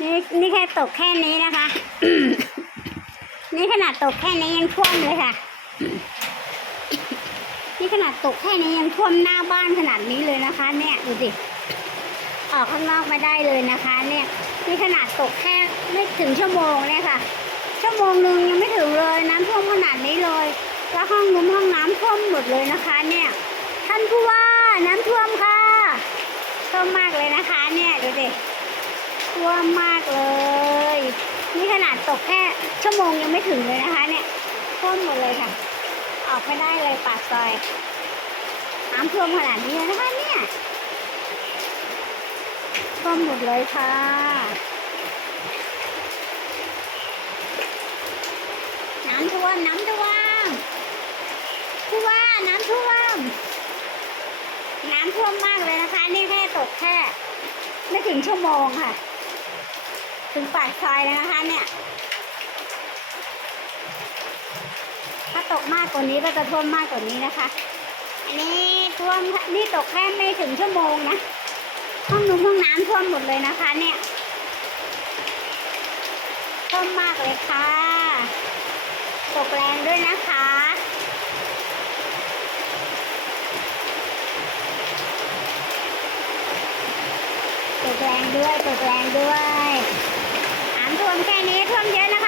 นี่นี่แค่ตกแค่นี้นะคะ นี่ขนาดตกแค่นี้ยังท่วมเลยค่ะ นี่ขนาดตกแค่นี้ยังท่วมหน้าบ้านขนาดนี้เลยนะคะ เนี่ยดูสิออกข้างนอกไม่ได้เลยนะคะ เนี่ยนี่ขนาดตกแค่ไม่ถึงชั่วโมงเนี่ยค่ะ ชั่วโมงหนึ่งยังไม่ถึงเลยน้ำท่วมขนาดนี้เลยแล้วห้องนุ้มห้องน้ำท่วมหมดเลยนะคะ เนี่ย ท่านผู้ว่าน้ำท่วมค่ะท่วมมากเลยนะคะ ท่วมมากเลย นี่ขนาดตกแค่ชั่วโมงยังไม่ถึงเลยนะคะเนี่ยท่วมหมดเลยค่ะ ออกไม่ได้เลยปากซอยน้ำท่วมขนาดนี้นะคะเนี่ยท่วมหมดเลยค่ะน้ำท่วมน้ำท่วมผู้ว่าน้ำท่วมน้ำท่วมมากเลยนะคะ นี่แค่ตกแค่ ไม่ถึงชั่วโมงค่ะ ถึงปากซอยแล้วนะคะเนี่ย ถ้าตกมากกว่านี้ก็จะท่วมมากกว่านี้นะคะ อันนี้ท่วมนี่ตกแค่ไม่ถึงชั่วโมงนะ ห้องนุ่มห้องน้ำท่วมหมดเลยนะคะ เนี่ย ท่วมมากเลยค่ะ ตกแรงด้วยนะคะตกแรงด้วยตกแรงด้วย วมแค่นี้ท่วมเยอะนะคะ